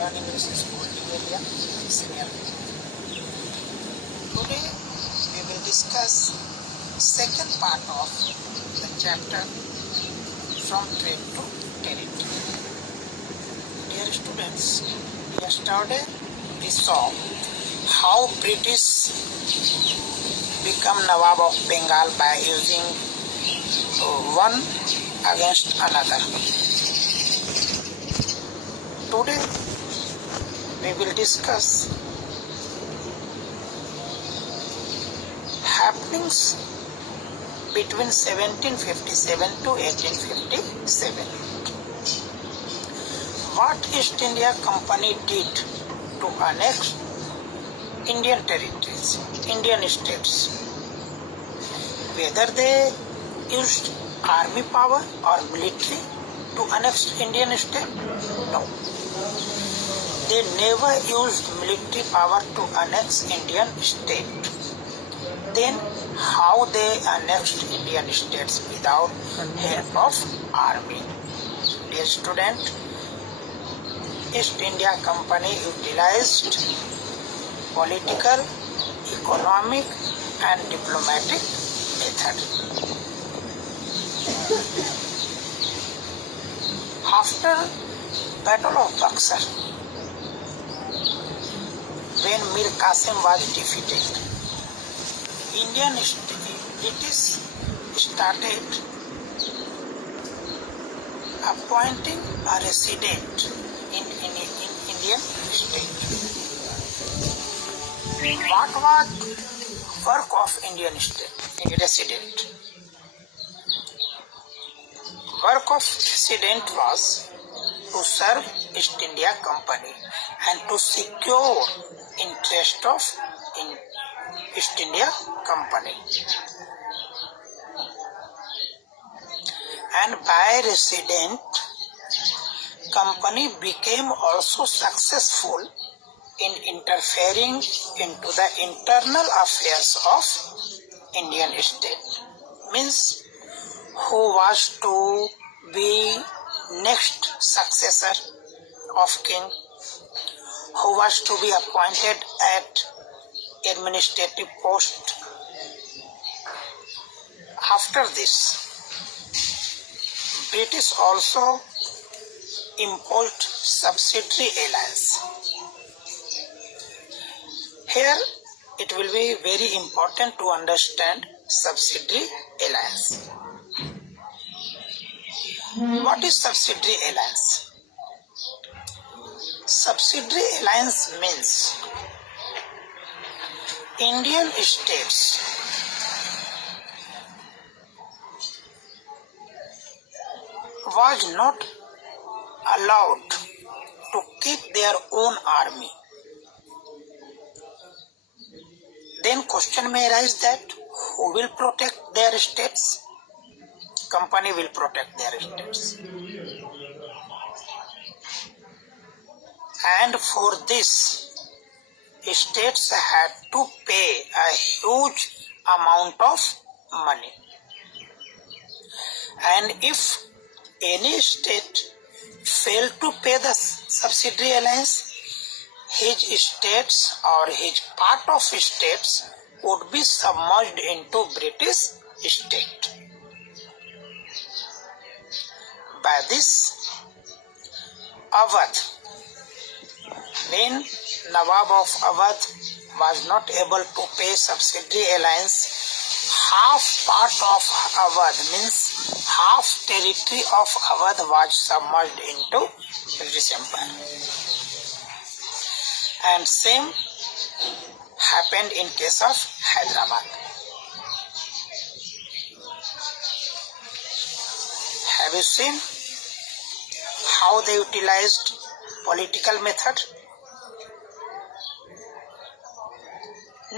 learning English school area senior. Today we will discuss second part of the chapter from trade to territory. Dear students, yesterday we saw how British become Nawab of Bengal by using one against another. Today we will discuss happenings between 1757 to 1857. What East India Company did to annex Indian territories, Indian states. Whether they used army power or military to annex Indian state? No. They never used military power to annex Indian state. Then how they annexed Indian states without help of army? Dear student, East India Company utilized political, economic and diplomatic method. After Battle of Buxar, when Mir Qasim was defeated, British started appointing a resident in Indian state. What was work of Indian resident? Work of resident was to serve East India Company and to secure interest of East India Company. And by resident, company became also successful in interfering into the internal affairs of Indian state. Means who was to be next successor of king, who was to be appointed at administrative post. After this, British also imposed subsidiary alliance. Here it will be very important to understand subsidiary alliance. What is subsidiary alliance? Subsidiary alliance means Indian states was not allowed to keep their own army. Then question may arise that who will protect their states? Company will protect their states. And for this, states had to pay a huge amount of money. And if any state failed to pay the subsidiary alliance, his states or his part of states would be submerged into British state. By this, Awadh, when Nawab of Awadh was not able to pay subsidiary alliance, half part of Awadh means half territory of Awadh was submerged into British Empire. And same happened in case of Hyderabad. Have you seen how they utilized political method?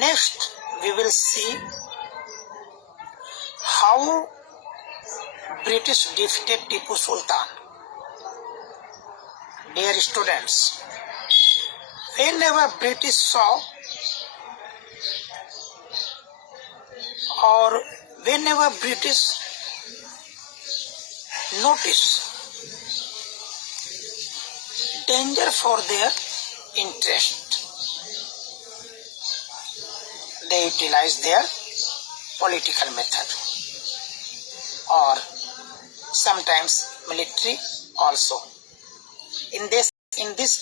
Next, we will see how British defeated Tipu Sultan. Dear students, whenever British saw or whenever British notice danger for their interest. They utilize their political method or sometimes military also. In this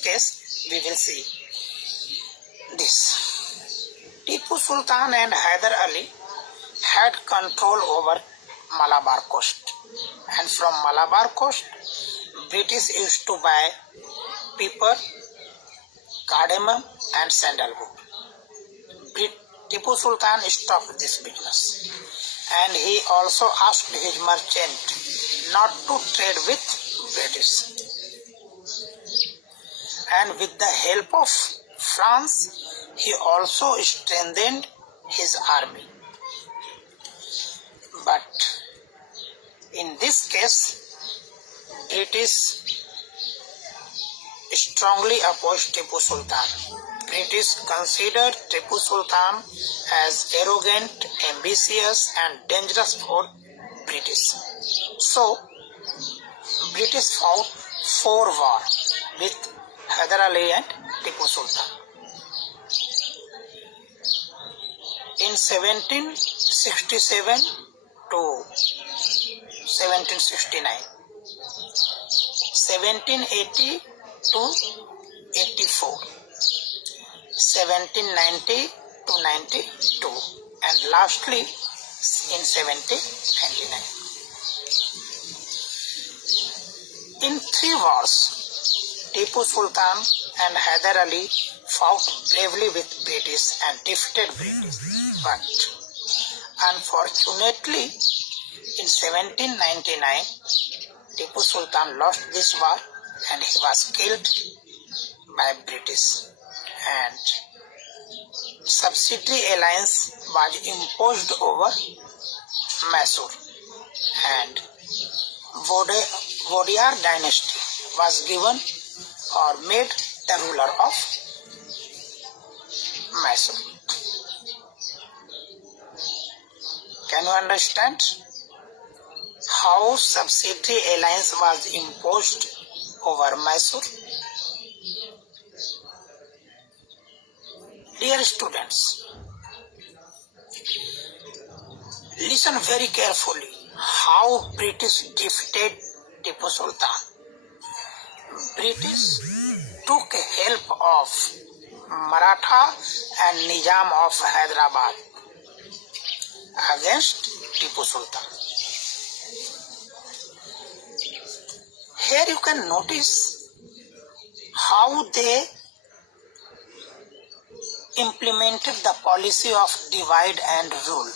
case, we will see this. Tipu Sultan and Hyder Ali had control over Malabar coast, and from Malabar coast, British used to buy pepper, cardamom and sandalwood. Tipu Sultan stopped this business, and he also asked his merchant not to trade with British. And with the help of France, he also strengthened his army. But in this case, British strongly opposed Tipu Sultan. British considered Tipu Sultan as arrogant, ambitious and dangerous for British. So, British fought 4 wars with Hyder Ali and Tipu Sultan. In 1767 to 1769, 1780 to 84, 1790 to 92, and lastly in 1799. In 3 wars, Tipu Sultan and Hyder Ali fought bravely with British and defeated British. But unfortunately, in 1799, Tipu Sultan lost this war and he was killed by British. And subsidiary alliance was imposed over Mysore, and Vodiyar dynasty was given or made the ruler of Mysore. Can you understand how subsidiary alliance was imposed over Mysore? Dear students, listen very carefully how British defeated Tipu Sultan. British took help of Maratha and Nizam of Hyderabad against Tipu Sultan. Here you can notice how they implemented the policy of divide and rule.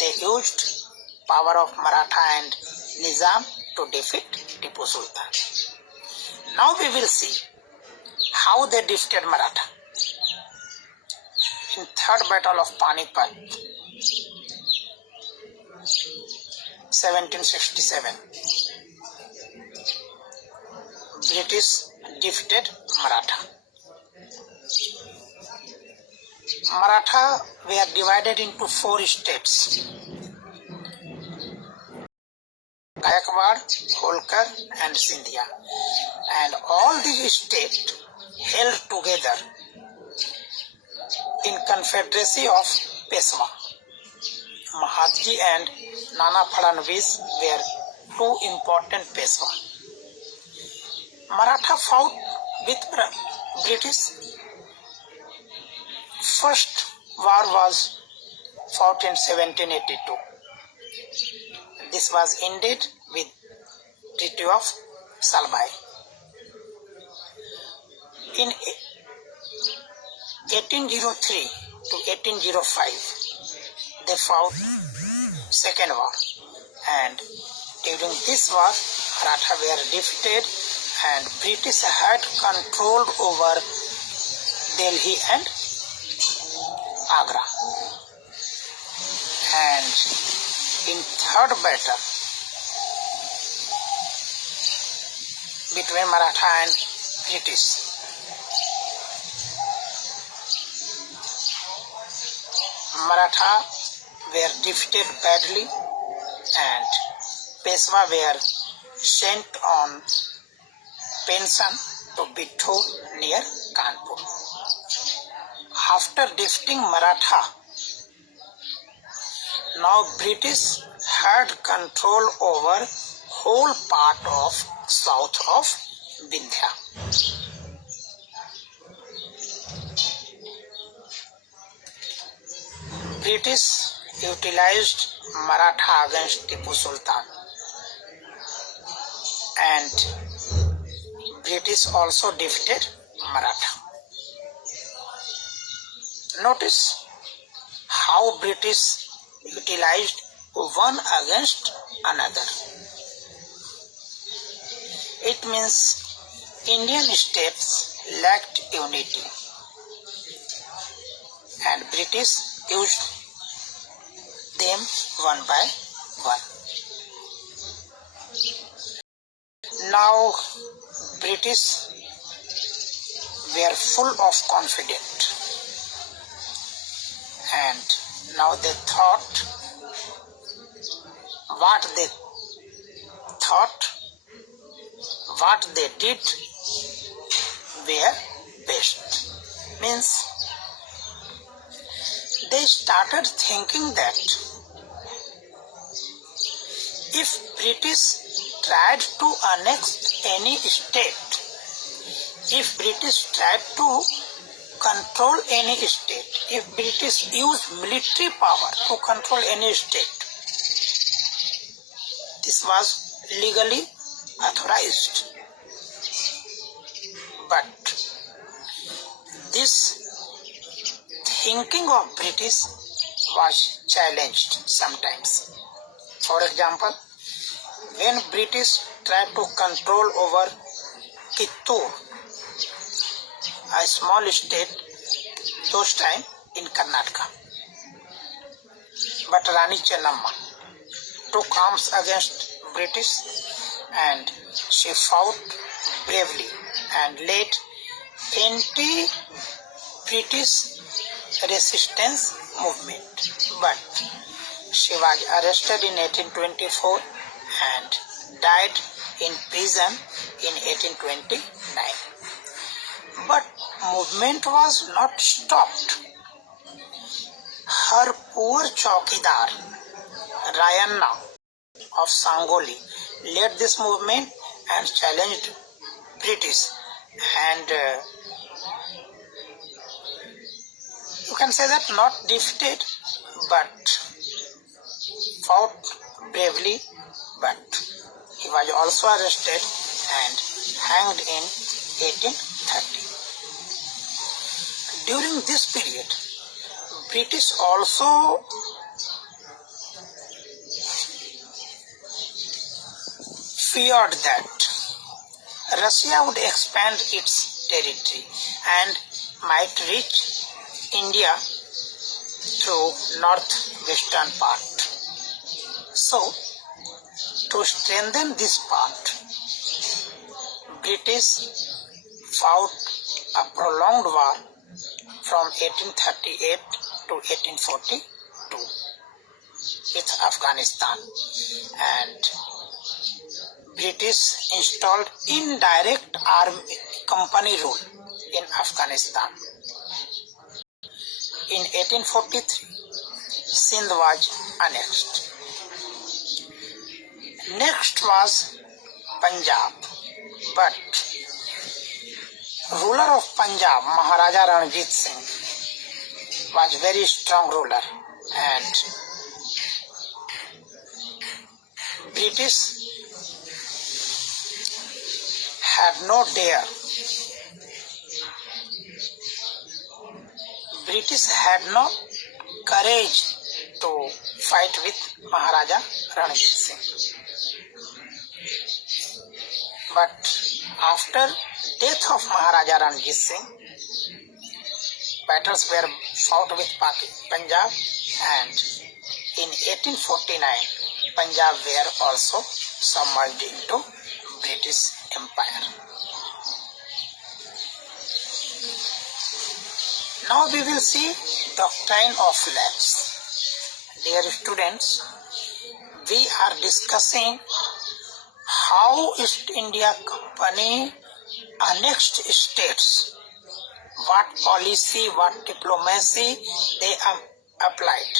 They used power of Maratha and Nizam to defeat Tipu Sultan. Now we will see how they defeated Maratha. In 3rd Battle of Panipat, 1767, British defeated Maratha. Maratha were divided into 4 states: Gaikwad, Holkar and Sindhia, and all these states held together in confederacy of Peshwa. Mahatji and Nana Fadnavis were 2 important Peshwa. Maratha fought with British. First war was fought in 1782. This was ended with Treaty of Salbai. In 1803 to 1805, they fought second war, and during this war, Maratha were defeated and British had control over Delhi and Agra. And in 3rd battle between Maratha and British, Maratha were defeated badly and Peshwa were sent on pension to Bittur near Kanpur. After defeating Maratha, now British had control over whole part of south of Vindhya. British utilized Maratha against Tipu Sultan, and British also defeated Maratha. Notice how British utilized one against another. It means Indian states lacked unity, and British used them one by one. Now British were full of confidence, and now they thought what they did were best. Means they started thinking that if British tried to annex any state, if British tried to control any state, if British used military power to control any state, this was legally authorized. But this thinking of British was challenged sometimes. For example, when British tried to control over Kittur, a small state those time in Karnataka, but Rani Chennamma took arms against British, and she fought bravely and led anti-British resistance movement. But she was arrested in 1824 and died in prison in 1829. But movement was not stopped. Her poor chowkidar, Rayanna of Sangoli, led this movement and challenged British, and you can say that not defeated but fought bravely, but he was also arrested and hanged in 1830. During this period, British also feared that Russia would expand its territory and might reach India through northwestern part. So, to strengthen this part, British fought a prolonged war from 1838 to 1842 with Afghanistan, and British installed indirect army company rule in Afghanistan. In 1843, Sindh was annexed. Next was Punjab, but ruler of Punjab, Maharaja Ranjit Singh, was very strong ruler, and British had no dare. British had no courage to fight with Maharaja Ranjit Singh. But after death of Maharaja Ranjit Singh, battles were fought with Punjab, and in 1849, Punjab were also submerged into British Empire. Now we will see doctrine of lapse. Dear students, we are discussing how East India Company annexed states, what policy, what diplomacy they applied.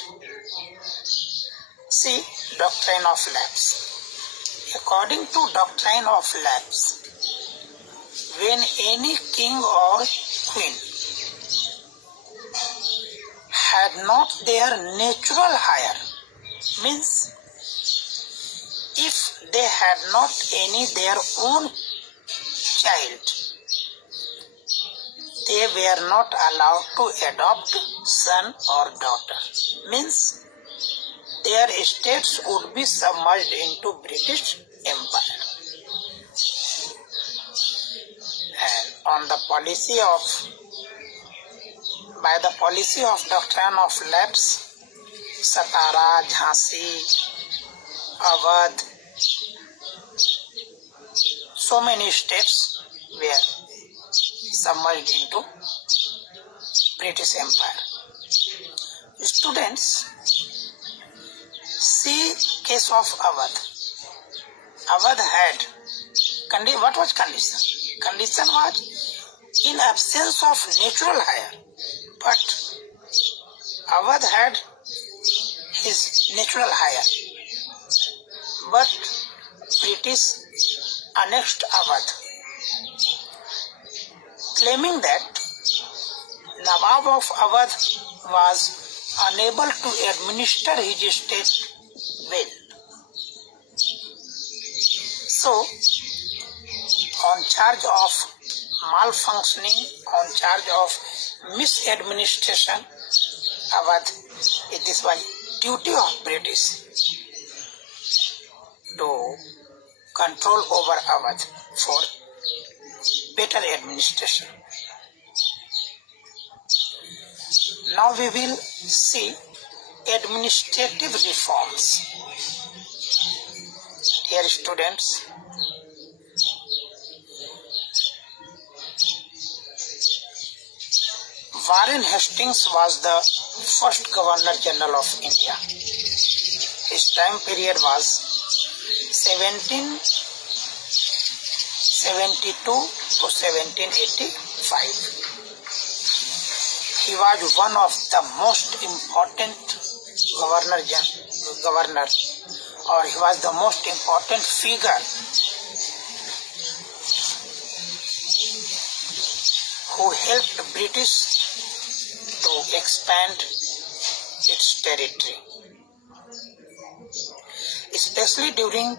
See, doctrine of lapse. According to doctrine of lapse, when any king or queen had not their natural heir, means if they had not any their own child, they were not allowed to adopt son or daughter, means their estates would be submerged into British Empire. And on the policy of, by the policy of doctrine of lapse, Satara, Jhansi, Awadh, so many states were submerged into British Empire. Students, see case of Awadh. Awadh had, what was condition? Condition was in absence of natural heir, but Awadh had his natural heir, but British annexed Awadh, claiming that Nawab of Awadh was unable to administer his estate well. So, on charge of malfunctioning, on charge of misadministration, Awadh, this was duty of British to control over Awadh for better administration. Now we will see administrative reforms. Dear students, Warren Hastings was the first Governor General of India. His time period was 1772 to 1785. He was one of the most important governor, or he was the most important figure who helped British to expand its territory. Especially during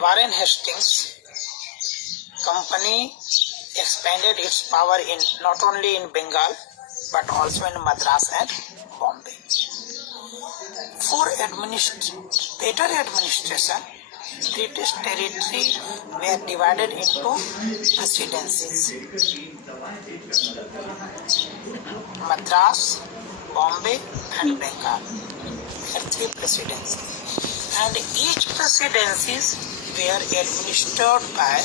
Warren Hastings, company expanded its power in not only in Bengal but also in Madras and Bombay. For better administration, British territory were divided into presidencies: Madras, Bombay and Bengal. There are 3 presidencies, and each presidencies were administered by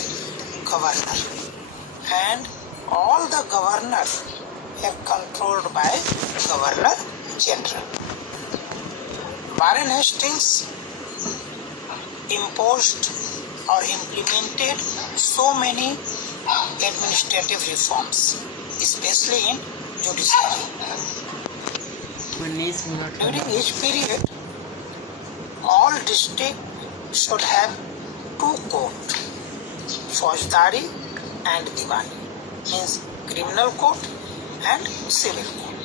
governor, and all the governors were controlled by Governor General. Warren Hastings imposed or implemented so many administrative reforms, especially in judiciary. During each period, all districts should have 2 courts, Faujdari and Diwani, means criminal court and civil court.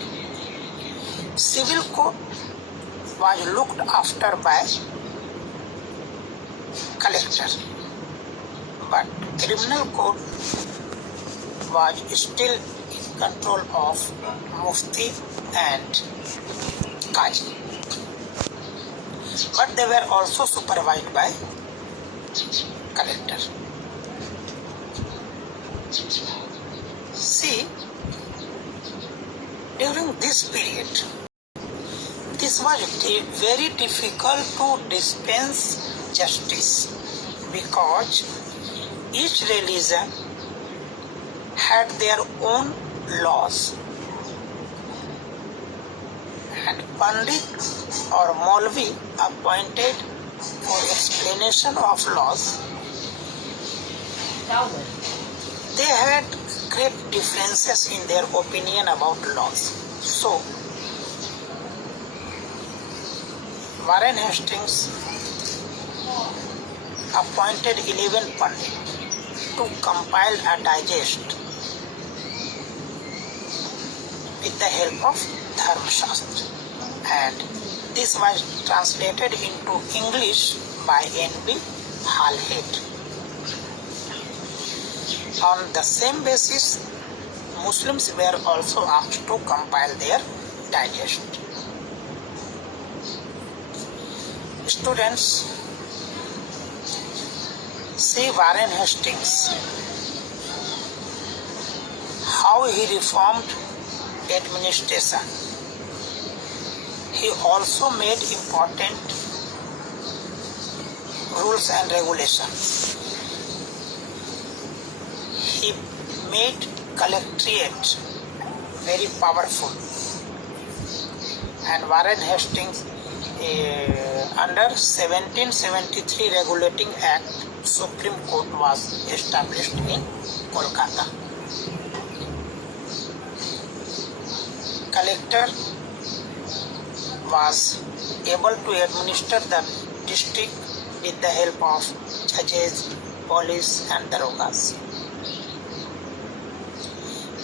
Civil court was looked after by collector, but criminal court was still in control of Mufti and Qazi, but they were also supervised by collector. See, during this period, this was very difficult to dispense justice because each religion had their own laws, and Pandit or Maulvi appointed for explanation of laws They had great differences in their opinion about laws. So, Warren Hastings appointed 11 Pandit to compile a digest with the help of Dharmashastra, and this was translated into English by N.B. Halhed. On the same basis, Muslims were also asked to compile their digest. Students, see Warren Hastings, how he reformed administration. He also made important rules and regulations. He made collectorate very powerful, and Warren Hastings under 1773 Regulating Act, Supreme Court was established in Kolkata. Collector was able to administer the district with the help of judges, police and darogas.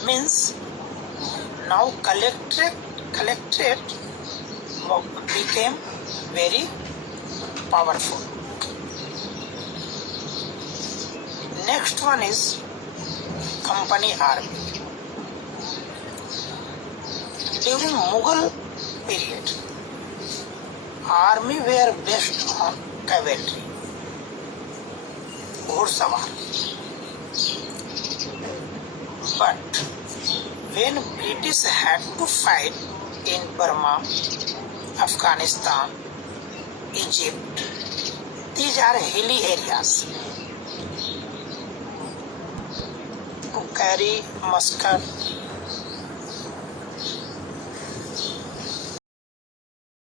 Means now collectorate became very powerful. Next one is company army. During Mughal period, army were based on cavalry, ghosawar. But when British had to fight in Burma, Afghanistan, Egypt, these are hilly areas. To carry musket